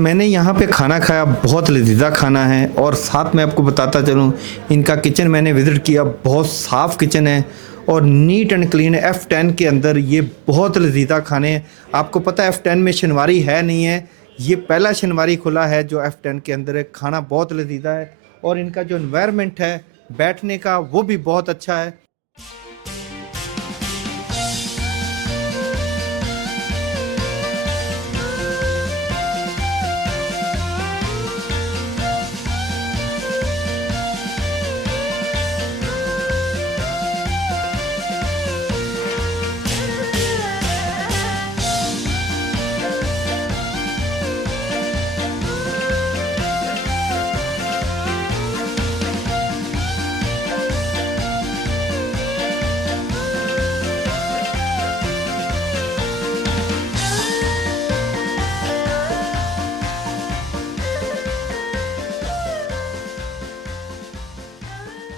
मैंने यहाँ पे खाना खाया, बहुत लजीजा खाना है। और साथ में आपको बताता चलूँ, इनका किचन मैंने विज़िट किया, बहुत साफ़ किचन है और नीट एंड क्लीन है। F10 के अंदर ये बहुत लजीजा खाने हैं। आपको पता है F10 में शनवारी है नहीं है, ये पहला शनवारी खुला है जो F10 के अंदर है। खाना बहुत लजीजा है और इनका जो इन्वायरमेंट है बैठने का वो भी बहुत अच्छा है।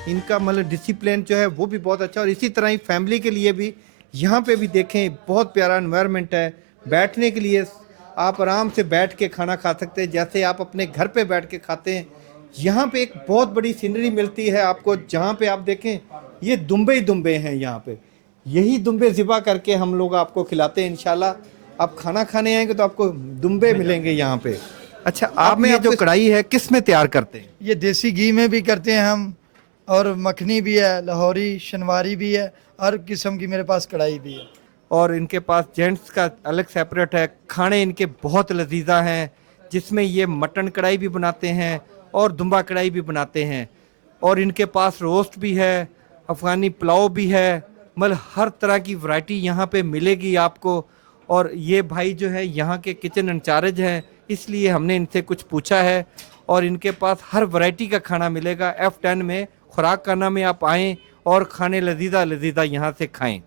इनका मतलब डिसिप्लिन जो है वो भी बहुत अच्छा, और इसी तरह ही फैमिली के लिए भी यहाँ पे भी देखें बहुत प्यारा एनवायरनमेंट है। बैठने के लिए आप आराम से बैठ के खाना खा सकते हैं जैसे आप अपने घर पे बैठ के खाते हैं। यहाँ पे एक बहुत बड़ी सीनरी मिलती है आपको, जहाँ पे आप देखें ये दुम्बे ही दुम्बे हैं। यहाँ पे यही दुम्बे ज़िबा करके हम लोग आपको खिलाते हैं। इंशाल्लाह आप खाना खाने आएंगे तो आपको दुम्बे मिलेंगे यहाँ पे। अच्छा, आप में ये जो कढ़ाई है किस में तैयार करते हैं? ये देसी घी में भी करते हैं हम, और मखनी भी है, लाहौरी, शनवारी भी है, हर किस्म की मेरे पास कढ़ाई भी है। और इनके पास जेंट्स का अलग सेपरेट है। खाने इनके बहुत लजीजा हैं, जिसमें ये मटन कढ़ाई भी बनाते हैं और दुम्बा कढ़ाई भी बनाते हैं। और इनके पास रोस्ट भी है, अफ़गानी पुलाव भी है, मतलब हर तरह की वैरायटी यहाँ पे मिलेगी आपको। और ये भाई जो है यहाँ के किचन इंचार्ज हैं, इसलिए हमने इनसे कुछ पूछा है। और इनके पास हर वैरायटी का खाना मिलेगा F10 में। खुराक खाना में आप आएँ और खाने लजीजा लजीजा यहाँ से खाएँ।